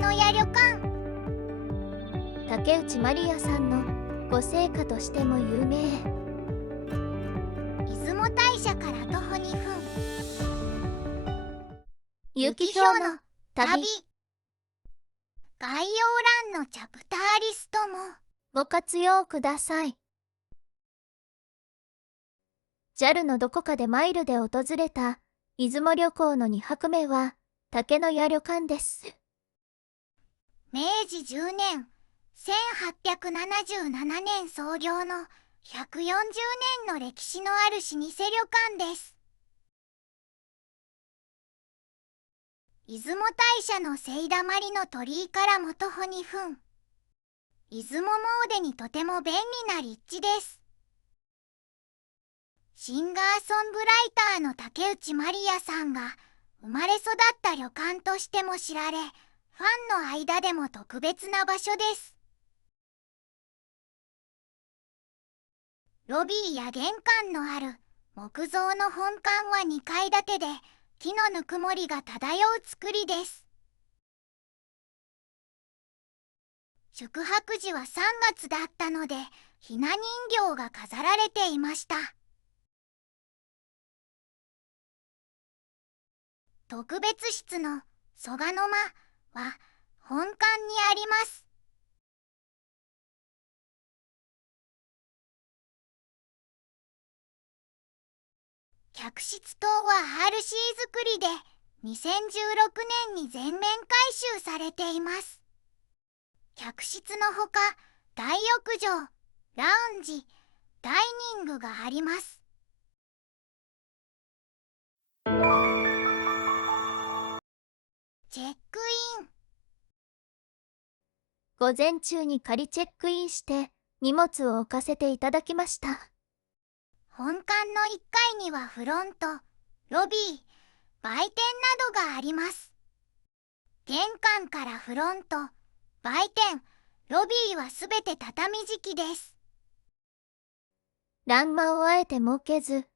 の屋旅館。竹内まりやさんのご生家としても有名。出雲大社から徒歩2分。ゆきひょうの旅。概要欄のチャプターリストもご活用ください。JAL のどこかでマイルで訪れた出雲旅行の2泊目は竹の屋旅館です。明治10年1877年創業の140年の歴史のある老舗旅館です。出雲大社の聖だまりの鳥居からも徒歩2分。出雲詣にとても便利な立地です。シンガーソングライターの竹内まりやさんが生まれ育った旅館としても知られ、ファンの間でも特別な場所です。ロビーや玄関のある木造の本館は2階建てで、木のぬくもりが漂う造りです。宿泊時は3月だったので、ひな人形が飾られていました。特別室の蘇我の間は本館にあります。客室棟は RC 作りで2016年に全面改修されています。客室のほか大浴場、ラウンジ、ダイニングがあります。チェックイン。午前中に仮チェックインして荷物を置かせていただきました。本館の1階にはフロント、ロビー、売店などがあります。玄関からフロント、売店、ロビーはすべて畳敷きです。欄間をあえて設けず、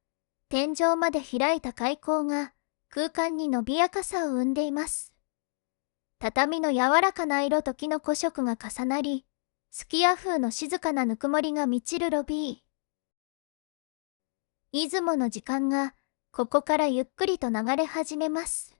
天井まで開いた開口が空間に伸びやかさを生んでいます。畳の柔らかな色と木の古色が重なり、すき家風の静かなぬくもりが満ちるロビー。出雲の時間がここからゆっくりと流れ始めます。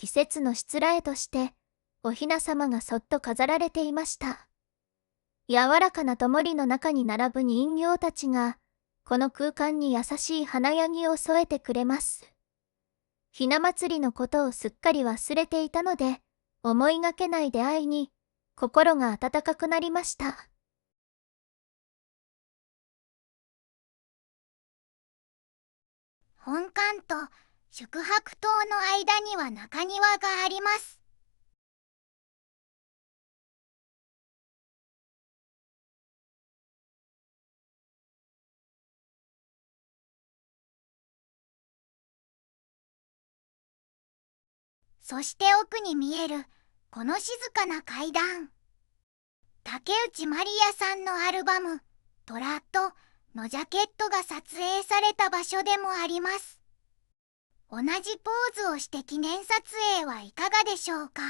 季節のしつらえとしてお雛様がそっと飾られていました。柔らかな灯りの中に並ぶ人形たちがこの空間に優しい華やぎを添えてくれます。ひな祭りのことをすっかり忘れていたので、思いがけない出会いに心が温かくなりました。本館と宿泊棟の間には中庭があります。そして奥に見えるこの静かな階段、竹内まりやさんのアルバム「トラッド」のジャケットが撮影された場所でもあります。同じポーズをして記念撮影はいかがでしょうか。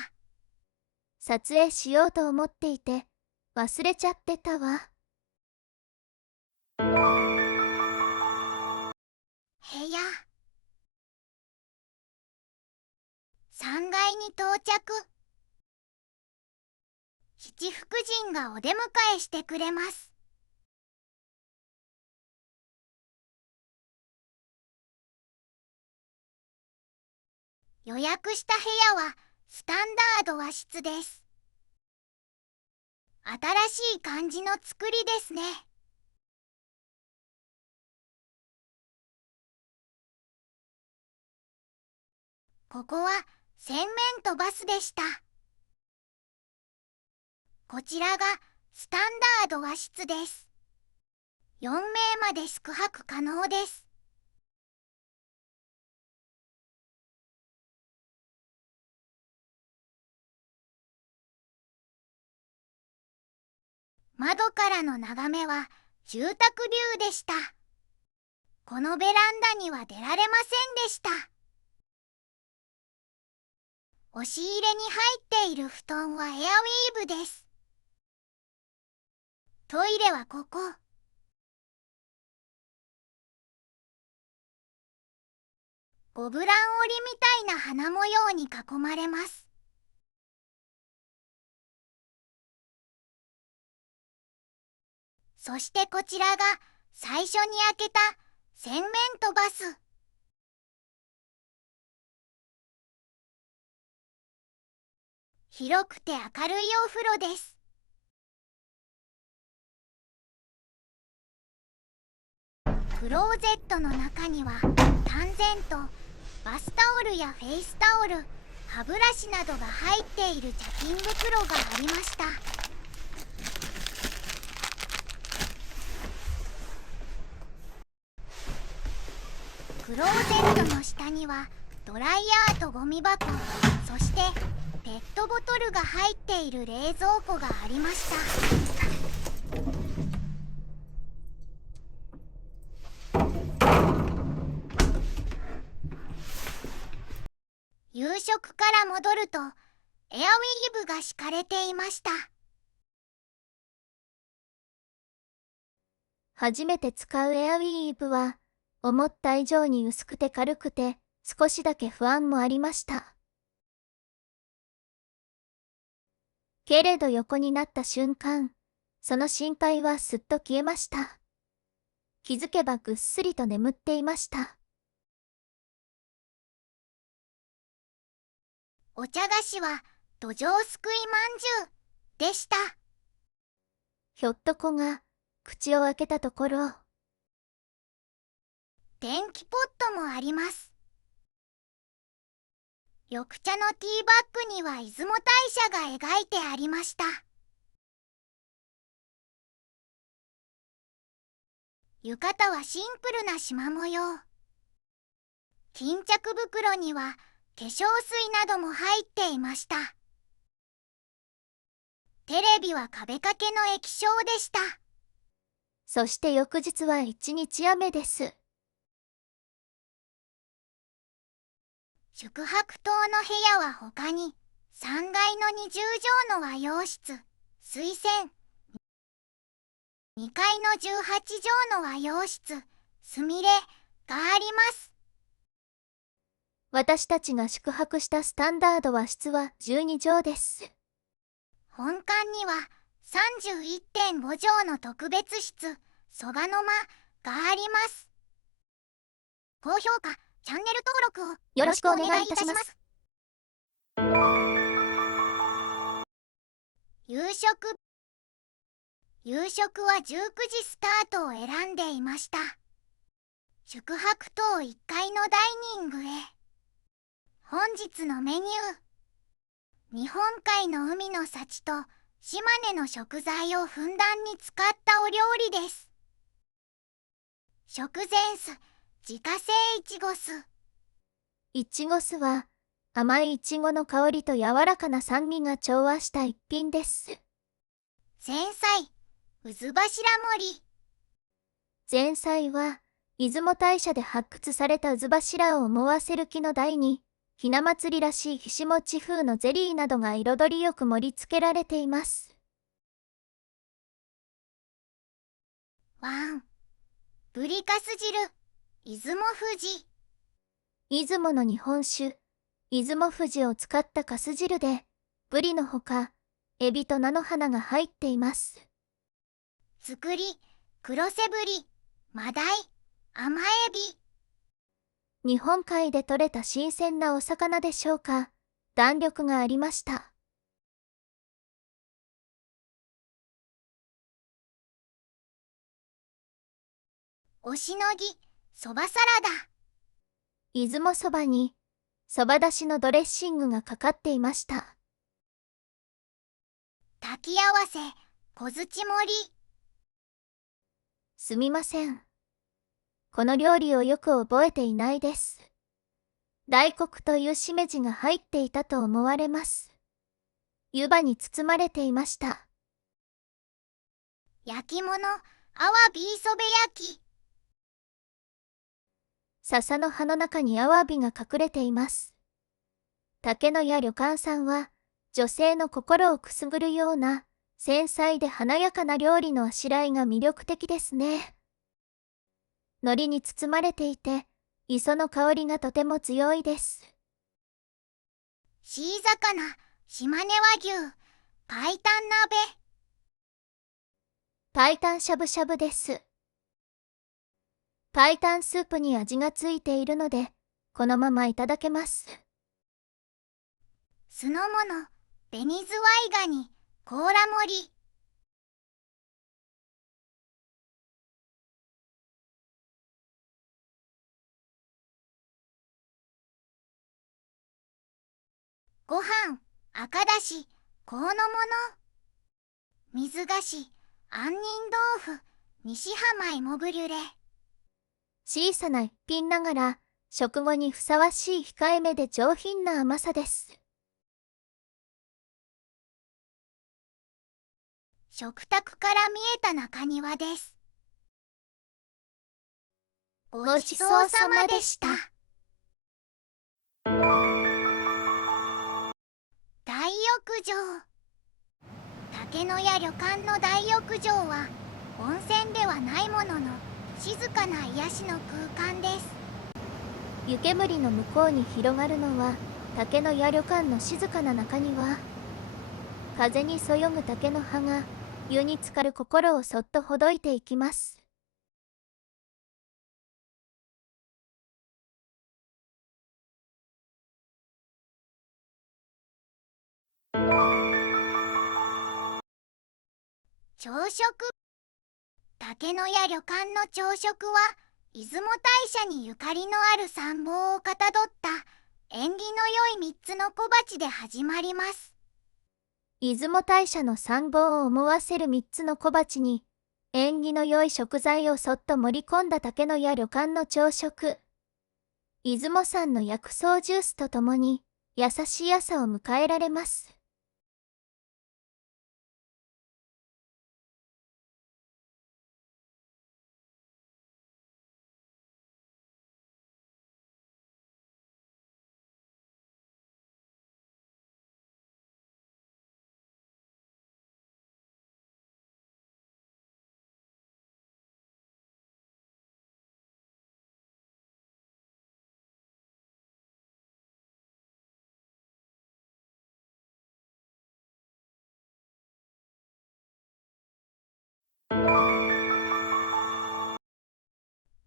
撮影しようと思っていて忘れちゃってたわ。部屋3階に到着。七福神がお出迎えしてくれます。予約した部屋はスタンダード和室です。新しい感じの作りですね。ここは洗面とバスでした。こちらがスタンダード和室です。4名まで宿泊可能です。窓からの眺めは住宅ビューでした。このベランダには出られませんでした。押し入れに入っている布団はエアウィーヴです。トイレはここ。ゴブラン織りみたいな花模様に囲まれます。そしてこちらが最初に開けた洗面とバス。広くて明るいお風呂です。クローゼットの中には短銭とバスタオルやフェイスタオル、歯ブラシなどが入っている茶巾袋がありました。クローゼットの下にはドライヤーとゴミ箱、そしてペットボトルが入っている冷蔵庫がありました。夕食から戻るとエアウィーヴが敷かれていました。初めて使うエアウィーヴは思った以上に薄くて軽くて少しだけ不安もありました。けれど横になった瞬間、その心配はすっと消えました。気づけばぐっすりと眠っていました。お茶菓子はどじょうすくいまんじゅうでした。ひょっとこが口を開けたところ、電気ポットもあります。緑茶のティーバッグには出雲大社が描いてありました。浴衣はシンプルな縞模様。巾着袋には化粧水なども入っていました。テレビは壁掛けの液晶でした。そして翌日は一日雨です。宿泊棟の部屋は他に3階の20畳の和洋室、水洗、2階の18畳の和洋室、すみれがあります。私たちが宿泊したスタンダード和室は12畳です。本館には31.5畳の特別室、蘇我の間があります。高評価、チャンネル登録をよろしくお願いいたします。夕食は19時スタートを選んでいました。宿泊棟1階のダイニングへ。本日のメニュー、日本海の海の幸と島根の食材をふんだんに使ったお料理です。食前酢、自家製いちご酢。いちご酢は甘いいちごの香りと柔らかな酸味が調和した一品です。前菜、うず柱盛り。前菜は出雲大社で発掘されたうず柱を思わせる木の台にひな祭りらしいひしもち風のゼリーなどが彩りよく盛り付けられています。ワン、ぶりかす汁、出雲富士。出雲の日本酒、出雲富士を使ったかす汁で、ぶりのほか、エビと菜の花が入っています。作り、黒背ぶり、マダイ、甘エビ。日本海で採れた新鮮なお魚でしょうか、弾力がありました。おしのぎ、そばサラダ。出雲そばに、そばだしのドレッシングがかかっていました。炊き合わせ小づち盛り。すみません。この料理をよく覚えていないです。大黒というしめじが入っていたと思われます。湯葉に包まれていました。焼き物、アワビ磯辺焼き。笹の葉の中にアワビが隠れています。竹野屋旅館さんは、女性の心をくすぐるような、繊細で華やかな料理のあしらいが魅力的ですね。海苔に包まれていて、磯の香りがとても強いです。シー魚、島根和牛、白湯鍋。白湯しゃぶしゃぶです。白湯スープに味がついているので、このままいただけます。酢の物、紅ズワイガニ、甲羅盛り。ご飯、赤だし、香の物。水菓子、杏仁豆腐、西浜芋ブリュレ。小さな一品ながら、食後にふさわしい控えめで上品な甘さです。食卓から見えた中庭です。ごちそうさまでした。大浴場。竹野屋旅館の大浴場は温泉ではないものの静かな癒しの空間です。湯煙の向こうに広がるのは竹の屋旅館の静かな中庭。風にそよぐ竹の葉が湯に浸かる心をそっとほどいていきます。朝食。竹野屋旅館の朝食は出雲大社にゆかりのある参謀をかたどった縁起の良い3つの小鉢で始まります。出雲大社の参謀を思わせる3つの小鉢に縁起の良い食材をそっと盛り込んだ竹の屋旅館の朝食。出雲山の薬草ジュースとともに優しい朝を迎えられます。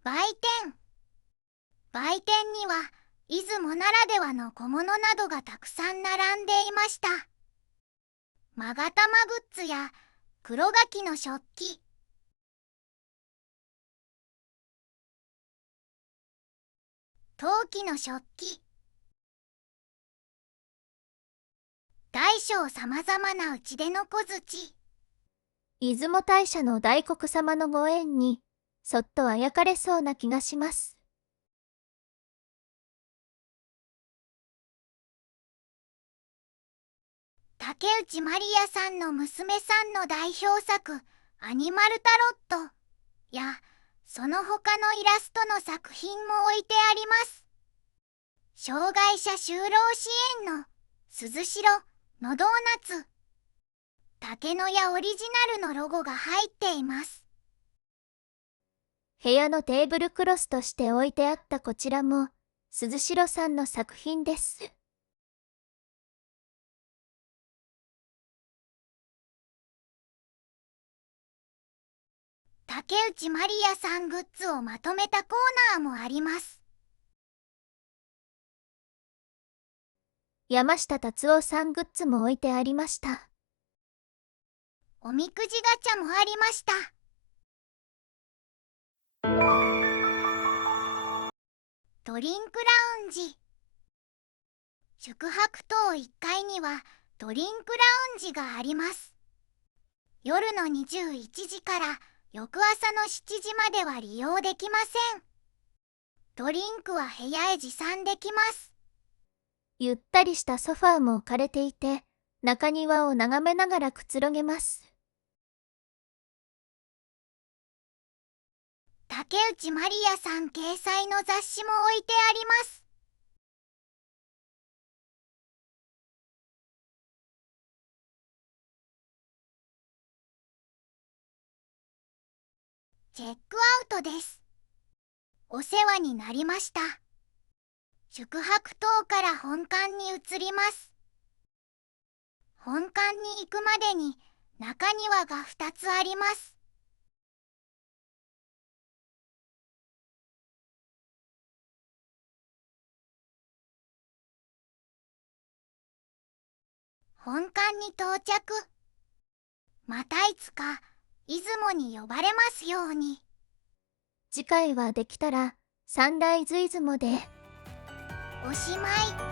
売店。売店には出雲ならではの小物などがたくさん並んでいました。勾玉グッズや黒柿の食器、陶器の食器、大小さまざまな打ち出の小槌。出雲大社の大黒様のご縁にそっとあやかれそうな気がします。竹内まりやさんの娘さんの代表作アニマルタロットやその他のイラストの作品も置いてあります。障害者就労支援の鈴代のドーナツ、竹野屋オリジナルのロゴが入っています。部屋のテーブルクロスとして置いてあったこちらも鈴代さんの作品です。竹内まりやさんグッズをまとめたコーナーもあります。山下達郎さんグッズも置いてありました。おみくじガチャもありました。ドリンクラウンジ。宿泊棟1階にはドリンクラウンジがあります。夜の21時から翌朝の7時までは利用できません。ドリンクは部屋へ持参できます。ゆったりしたソファーも置かれていて、中庭を眺めながらくつろげます。竹内まりやさん掲載の雑誌も置いてあります。チェックアウトです。お世話になりました。宿泊棟から本館に移ります。本館に行くまでに中庭が2つあります。本館に到着。またいつか出雲に呼ばれますように。次回はできたらサンライズ出雲で。おしまい。